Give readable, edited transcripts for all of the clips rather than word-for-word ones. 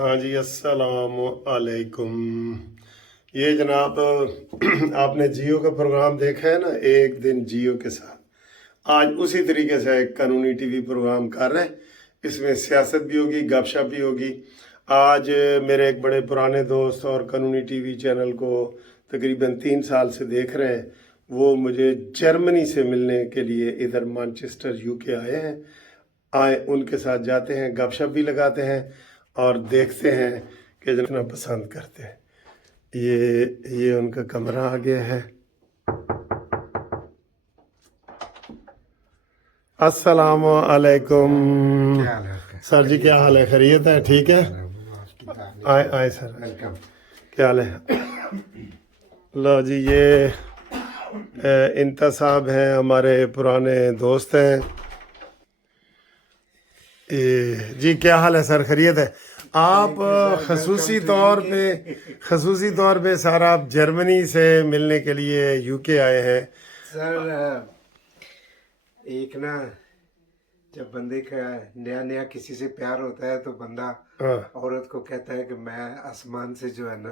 हाँ जी, अस्सलाम वालेकुम। ये जनाब आपने जियो का प्रोग्राम देखा है ना, एक दिन जियो के साथ। आज उसी तरीके से एक कानूनी टीवी प्रोग्राम कर रहे हैं। इसमें सियासत भी होगी, गपशप भी होगी। आज मेरे एक बड़े पुराने दोस्त और कानूनी टीवी चैनल को तकरीबन 3 साल से देख रहे हैं, वो मुझे जर्मनी से मिलने के लिए इधर मैनचेस्टर यूके आए हैं। उनके साथ जाते हैं, गपशप भी लगाते हैं और देखते हैं कि जितना पसंद करते हैं। ये उनका कमरा आ गया है। अस्सलाम वालेकुम। क्या हाल है आपका? सर जी क्या हाल है? खैरियत है? ठीक है। आपकी तारीफ। आए आए सर, वेलकम। क्या हाल है? लो जी, ये इंतसाब हैं, हमारे पुराने दोस्त हैं। जी क्या हाल है सर? खैरियत है? आप खसूसी तौर पे सर आप जर्मनी से मिलने के लिए यूके आए हैं। सर एक ना, जब बंदे का नया नया किसी से प्यार होता है तो बंदा हाँ, औरत को कहता है कि मैं आसमान से जो है ना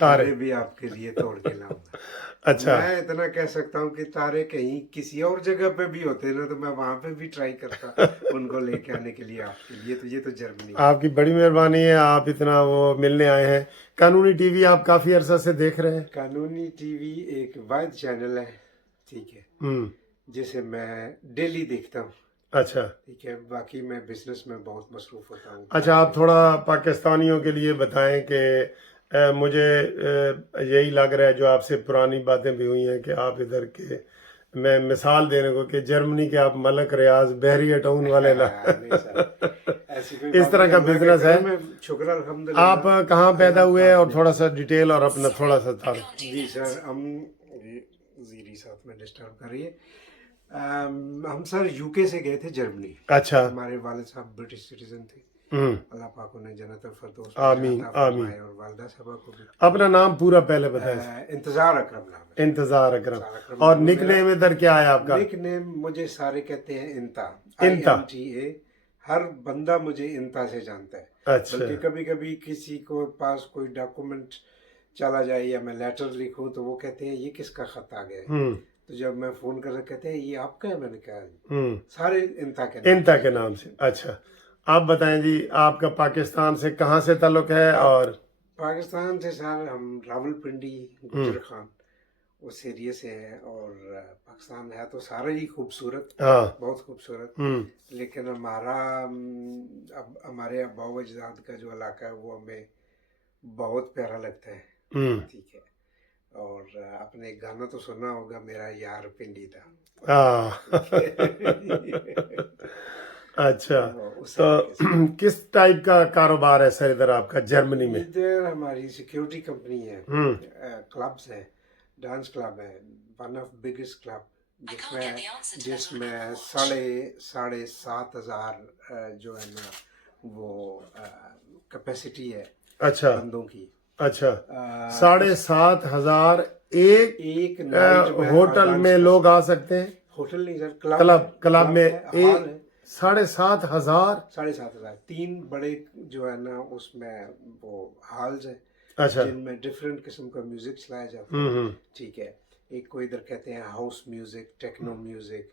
तारे। तारे भी आपके लिए तोड़ के लाऊंगा। अच्छा, मैं इतना कह सकता हूँ कि तारे कहीं किसी और जगह पे भी होते ना तो मैं वहां पे भी ट्राई करता उनको लेके आने के लिए आपके लिए। तो ये तो जर्मनी। आपकी बड़ी मेहरबानी है, आप इतना वो मिलने आए हैं। कानूनी टीवी आप काफी अरसा से देख रहे हैं। कानूनी टीवी एक वाहिद चैनल है, ठीक है, जिसे मैं डेली देखता हूँ। अच्छा ठीक है, बाकी मैं बिजनेस में बहुत मसरूफ होता हूँ। अच्छा, आप थोड़ा पाकिस्तानियों के लिए बताएं कि मुझे यही लग रहा है, जो आपसे पुरानी बातें भी हुई हैं कि आप इधर के, मैं मिसाल देने को कि जर्मनी के आप मलक रियाज बहरिया टाउन वाले ना नहीं सर, ऐसी कोई इस बात तरह नहीं। का अल्लाह के बिजनेस है। करम में शुक्र अल्हम्दुलिल्लाह। आप कहाँ पैदा हुए हैं और थोड़ा सा डिटेल और अपना थोड़ा सा था। जी सर, जीरी साथ में डिस्टर्ब कर रही है। हम सर यूके से गए थे जर्मनी। अच्छा, हमारे वालिद साहब ब्रिटिश सिटीजन थे। हम्म, अल्लाह पाक उन्हें जन्नत फरदौस आमीन आमीन। और वालिदा साहबा को भी। अपना नाम पूरा पहले बताएं। इंतजार अकरम नाम है। इंतजार अकरम। इंतजार अकरम और नाम है निकनेम इधर क्या है आपका? निक नेम मुझे सारे कहते हैं इंता। इंता। INTA। हर बंदा मुझे इंता से जानता है। अच्छा, बल्कि कभी कभी किसी को पास कोई डॉक्यूमेंट चला जाए या मैं लेटर लिखूं तो वो कहते हैं ये किसका खत आ गया है। तो जब मैं फोन कर कहते हैं ये आपका है, मैंने कहा सारे इंता के नाम। इंता के नाम से। अच्छा, आप बताएं जी, आपका पाकिस्तान से कहाँ से ताल्लुक है? और पाकिस्तान से सर हम रावलपिंडी गुजर खान उस एरिया से है। और पाकिस्तान है तो सारा ही खूबसूरत, हाँ, बहुत खूबसूरत। लेकिन अब हमारे अब्बा अजदाद का जो इलाका है वो हमें बहुत प्यारा लगता है। ठीक है, और आपने एक गाना तो सुना होगा, मेरा यार पिंडी था। अच्छा, तो किस टाइप का कारोबार है सर इधर आपका जर्मनी में? इधर हमारी सिक्योरिटी कंपनी है, क्लब्स है, डांस क्लब है, वन ऑफ बिगेस्ट क्लब, जिसमें साढ़े 7,000 जो है ना वो कैपेसिटी है। अच्छा, बंदों की। अच्छा, 7,500 एक नाइट में होटल में लोग आ सकते हैं? होटल नहीं सर, क्लब में हॉल है। 7,500। 7,500 3 बड़े जो है ना उसमें वो हॉल्स है। अच्छा, जिनमें डिफरेंट किस्म का म्यूजिक चलाया जाता है। ठीक है, एक को इधर कहते हैं हाउस म्यूजिक, टेक्नो म्यूजिक,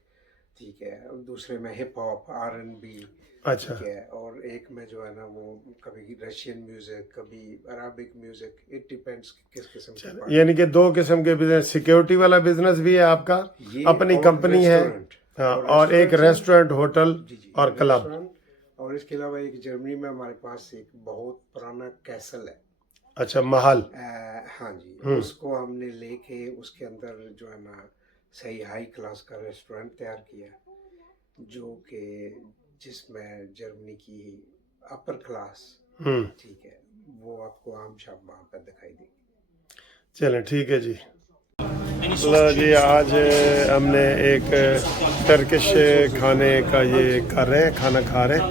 ठीक है, और दूसरे में हिप हॉप, R&B। अच्छा, ठीक है, और एक में जो है ना वो कभी रशियन म्यूजिक, कभी अराबिक म्यूजिक, इट डिपेंड्स किस किस्म का। यानी कि 2 किस्म के बिजनेस, सिक्योरिटी वाला बिजनेस भी है आपका, अपनी कंपनी है, हाँ, और एक रेस्टोरेंट, होटल और क्लब। और इसके अलावा एक जर्मनी में हमारे पास एक बहुत पुराना कैसल है। अच्छा, महल। हाँ जी, उसको हमने लेके उसके अंदर जो है ना सही हाई क्लास का रेस्टोरेंट तैयार किया, जो कि जिसमें जर्मनी की अपर क्लास, ठीक है, वो आपको आम शाम वहाँ पर दिखाई देगी। चलें, ठीक है जी। लो जी, आज हमने एक टर्किश खाने का ये कर रहे हैं, खाना खा रहे हैं।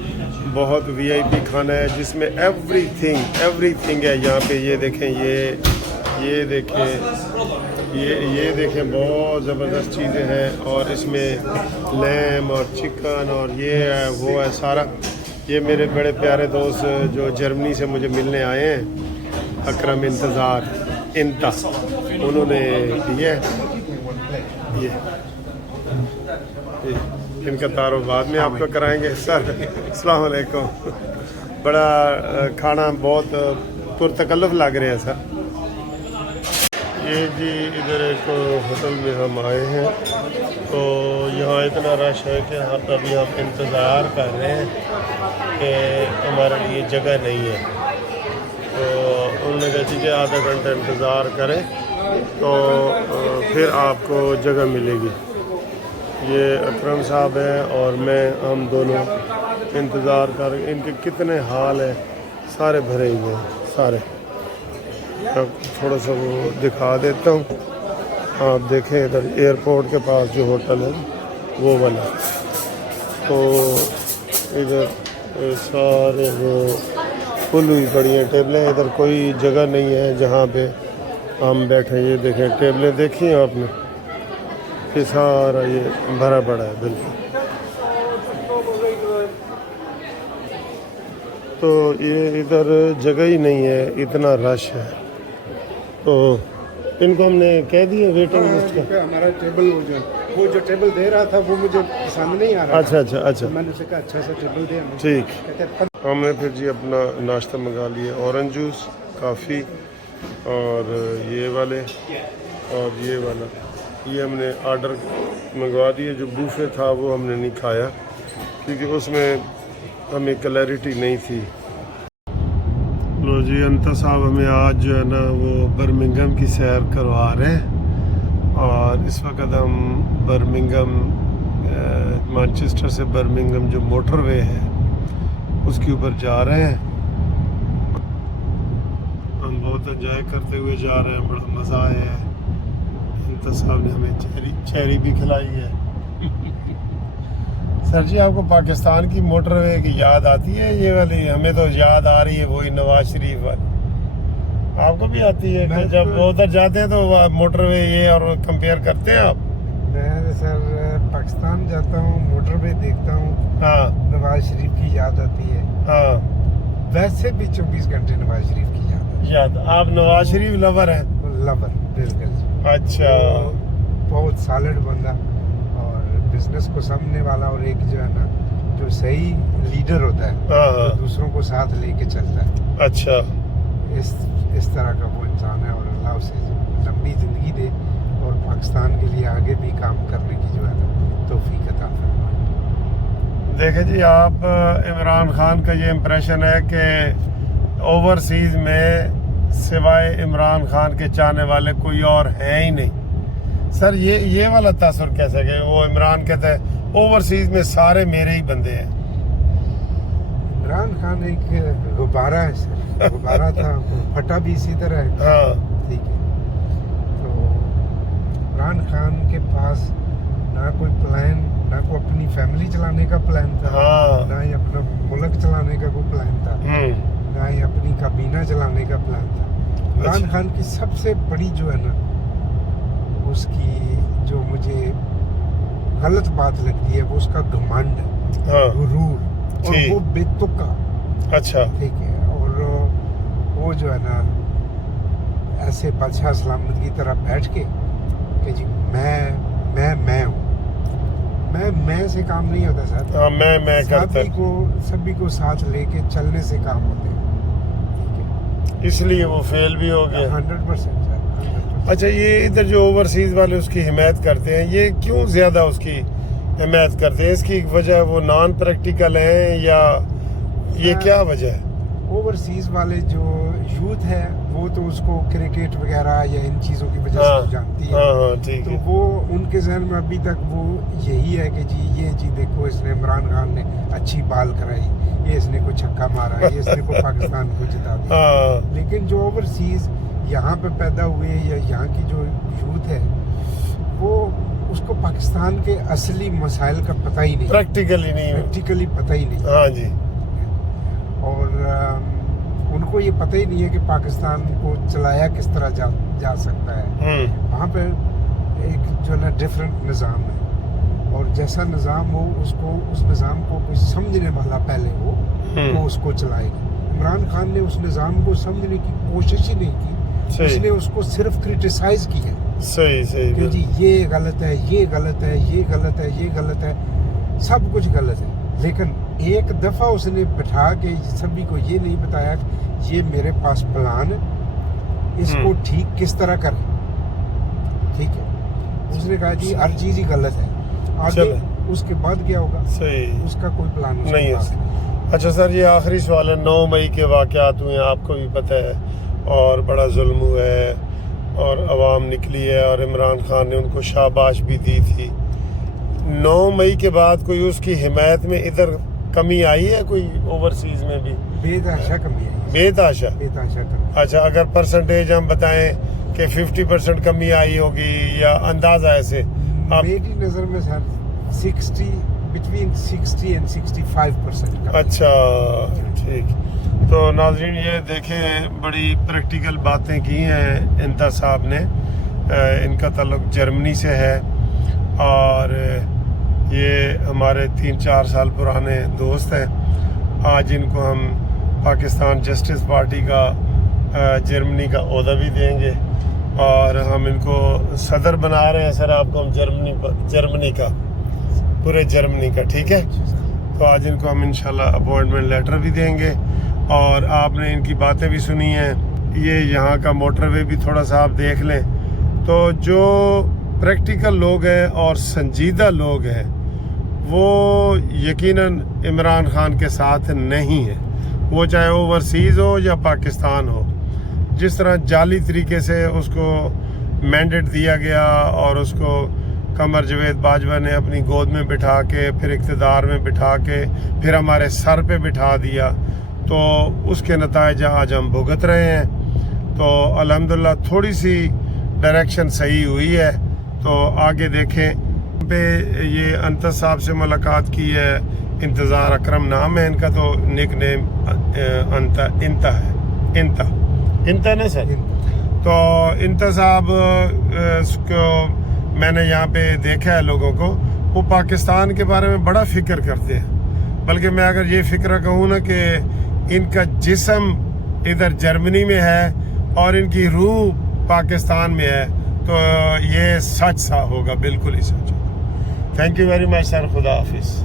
बहुत VIP खाना है जिसमें एवरीथिंग है यहाँ पे। ये देखें, ये देखें, ये देखें, बहुत ज़बरदस्त चीज़ें हैं। और इसमें लैम और चिकन और ये है वो है सारा। ये मेरे बड़े प्यारे दोस्त जो जर्मनी से मुझे मिलने आए हैं, अकरम इंतज़ार इंता, उन्होंने दिया है ये इनका तारुफ बाद में आपको कराएंगे। सर अस्सलाम वालेकुम। बड़ा खाना बहुत पुरतकल्लुफ़ लग रहा है सर। ये जी इधर एक होटल में हम आए हैं, तो यहाँ इतना रश है कि अभी हम इंतज़ार कर रहे हैं कि हमारे लिए जगह नहीं है। तो उन्होंने कहा कि आधा घंटा इंतज़ार करें तो फिर आपको जगह मिलेगी। ये अकरम साहब हैं और मैं, हम दोनों इंतज़ार कर, इनके कितने हाल हैं, सारे भरे हुए हैं सारे। अब थोड़ा सा वो दिखा देता हूँ, आप देखें इधर एयरपोर्ट के पास जो होटल है वो वाला, तो इधर सारे वो फुल हुई पड़ी हैं टेबलें, इधर कोई जगह नहीं है जहाँ पे हम बैठे। ये देखें टेबलें देखी हैं आपने, ये सारा ये भरा पड़ा है बिल्कुल। तो ये इधर जगह ही नहीं है, इतना रश है। तो इनको हमने कह दिया वेटिंग लिस्ट का, हमारा टेबल वो जो टेबल दे रहा था वो मुझे पसंद नहीं आ रहा। अच्छा अच्छा अच्छा, तो मैंने उसे कहा अच्छा सा टेबल दे। ठीक। हमने फिर जी अपना नाश्ता मंगा लिया, ऑरेंज जूस, काफ़ी और ये वाले और ये वाला, ये हमने आर्डर मंगवा दिया। जो बूफे था वो हमने नहीं खाया क्योंकि उसमें हमें क्लैरिटी नहीं थी। लो जी, अंता साहब हमें आज जो है ना वो बर्मिंघम की सैर करवा रहे हैं, और इस वक्त हम बर्मिंघम मैनचेस्टर से बर्मिंघम जो मोटरवे है उसके ऊपर जा रहे हैं। हम बहुत एंजॉय करते हुए जा रहे हैं, बड़ा मज़ा आया है। अंता साहब ने हमें चेरी भी खिलाई है। सर जी, आपको पाकिस्तान की मोटरवे की याद आती है ये वाली? हमें तो याद आ रही है वही नवाज शरीफ वाली। आपको भी आती है कि जब वो उधर जाते हैं तो मोटरवे ये और कंपेयर करते हैं आप? मैं सर पाकिस्तान जाता हूँ, मोटरवे देखता हूँ, हाँ, नवाज शरीफ की याद आती है। हाँ, वैसे भी 24 घंटे नवाज शरीफ की याद आती याद। आप नवाज शरीफ लवर हैं? है। लवर बिल्कुल। अच्छा। बहुत सॉलिड बंदा और बिजनेस को समझने वाला, और एक जो है ना जो सही लीडर होता है, हाँ, जो दूसरों को साथ लेके चलता है। अच्छा। इस तरह का वो इंसान है, और अल्लाह उसे लंबी ज़िंदगी दे और पाकिस्तान के लिए आगे भी काम करने की जो है ना तौफीक अता फरमाए। देखें जी, आप इमरान खान का ये इम्प्रेशन है कि ओवरसीज़ में सिवाय इमरान खान के चाहने वाले कोई और है ही नहीं। सर ये वाला तासुर कैसे कि वो इमरान कहता है ओवरसीज़ में सारे मेरे ही बंदे हैं? इमरान खान एक गुब्बारा है सर, गुब्बारा था, फटा भी इसी तरह है। हाँ, ठीक है। तो इमरान खान के पास ना कोई प्लान, ना कोई अपनी फैमिली चलाने का प्लान था, हाँ, ना ही अपना मुल्क चलाने का कोई प्लान था, ना ही अपनी काबीना चलाने का प्लान था। इमरान खान की सबसे बड़ी जो है ना उसकी जो मुझे गलत बात लगती है वो उसका घमंड है, हाँ, गुरूर, और ठीक। वो बेतुका। अच्छा। ठीक है। और वो जो है ना ऐसे बादशाह सलामत की तरह बैठ के कि जी मैं हूँ, मैं से काम नहीं होता सर। हाँ, मैं करता, सभी को साथ लेके चलने से काम होते हैं। ठीक इसलिए वो फेल भी हो है। गया। 100% सर। 100%। अच्छा, ये इधर जो ओवरसीज़ वाले उसकी हिमायत करते हैं, ये क्यों ज़्यादा उसकी हिमायत करते हैं? इसकी वजह वो नॉन प्रैक्टिकल हैं या ये क्या वजह है? ओवरसीज वाले जो यूथ है वो तो उसको क्रिकेट वगैरह या इन चीज़ों की वजह हाँ, से जानती है। हाँ, हाँ, ठीक तो है। वो उनके जहन में अभी तक वो यही है कि जी ये जी देखो इसने इमरान खान ने अच्छी बाल कराई, ये इसने को छक्का मारा, ये इसने को पाकिस्तान को जिता दिया। हाँ, लेकिन जो ओवरसीज यहाँ पे पैदा हुए या यहाँ की जो यूथ है वो उसको पाकिस्तान के असली मसाइल का पता ही नहीं, प्रैक्टिकली नहीं, प्रैक्टिकली पता ही नहीं। हाँ जी। और उनको ये पता ही नहीं है कि पाकिस्तान को चलाया किस तरह जा सकता है। वहाँ पे एक जो है ना डिफरेंट निज़ाम है, और जैसा निज़ाम हो उसको उस निज़ाम को कोई समझने वाला पहले हो تو اس کو چلائے گا. عمران خان نے اس نظام کو سمجھنے کی کوشش ہی نہیں کی, اس نے اس کو صرف کرٹیسائز کیا. صحیح کہ جی یہ غلط ہے, یہ غلط ہے, یہ غلط ہے, یہ غلط ہے, سب کچھ غلط ہے. لیکن ایک دفعہ اس نے بٹھا کے سبھی کو یہ نہیں بتایا کہ یہ میرے پاس پلان ہے, اس کو ٹھیک کس طرح کریں. ٹھیک ہے, اس نے کہا جی ہر چیز ہی غلط ہے, آگے اس کے بعد کیا ہوگا, صحیح اس کا کوئی پلان نہیں ہے. اچھا سر, یہ آخری سوال ہے. 9 مئی کے واقعات ہوئے, آپ کو بھی پتہ ہے, اور بڑا ظلم ہوا ہے اور عوام نکلی ہے اور عمران خان نے ان کو شاباش بھی دی تھی. 9 مئی کے بعد کوئی اس کی حمایت میں ادھر کمی آئی ہے کوئی اوورسیز میں بھی؟ بے تحاشا کمی آئی. بے تحاشا. کمی. اچھا, اگر پرسنٹیج ہم بتائیں کہ 50% کمی آئی ہوگی یا اندازہ ایسے آپ؟ میری نظر میں سر 60 and 65%. اچھا ٹھیک. تو ناظرین یہ دیکھیں, بڑی پریکٹیکل باتیں کی ہیں انتا صاحب نے. ان کا تعلق جرمنی سے ہے اور یہ ہمارے 3-4 سال پرانے دوست ہیں. آج ان کو ہم پاکستان جسٹس پارٹی کا جرمنی کا عہدہ بھی دیں گے اور ہم ان کو صدر بنا رہے ہیں سر. آپ کو ہم جرمنی کا, پورے جرمنی کا, ٹھیک ہے. تو آج ان کو ہم انشاءاللہ اپوائنٹمنٹ لیٹر بھی دیں گے. اور آپ نے ان کی باتیں بھی سنی ہیں. یہ یہاں کا موٹر وے بھی تھوڑا سا آپ دیکھ لیں. تو جو پریکٹیکل لوگ ہیں اور سنجیدہ لوگ ہیں وہ یقیناً عمران خان کے ساتھ نہیں ہیں, وہ چاہے اوورسیز ہو یا پاکستان ہو. جس طرح جعلی طریقے سے اس کو مینڈیٹ دیا گیا اور اس کو قمر جاوید باجوہ نے اپنی گود میں بٹھا کے, پھر اقتدار میں بٹھا کے, پھر ہمارے سر پہ بٹھا دیا, تو اس کے نتائج آج ہم بھگت رہے ہیں. تو الحمدللہ تھوڑی سی ڈائریکشن صحیح ہوئی ہے. تو آگے دیکھیں. پہ یہ انتا صاحب سے ملاقات کی ہے. انتظار اکرم نام ہے ان کا, تو نک نیم انتا ہے. انتا نا سر. تو انتا صاحب کو میں نے یہاں پہ دیکھا ہے لوگوں کو, وہ پاکستان کے بارے میں بڑا فکر کرتے ہیں. بلکہ میں اگر یہ فکر کہوں نا کہ ان کا جسم ادھر جرمنی میں ہے اور ان کی روح پاکستان میں ہے, تو یہ سچ سا ہوگا, بالکل ہی سچ ہوگا. تھینک یو ویری مچ سر. خدا حافظ.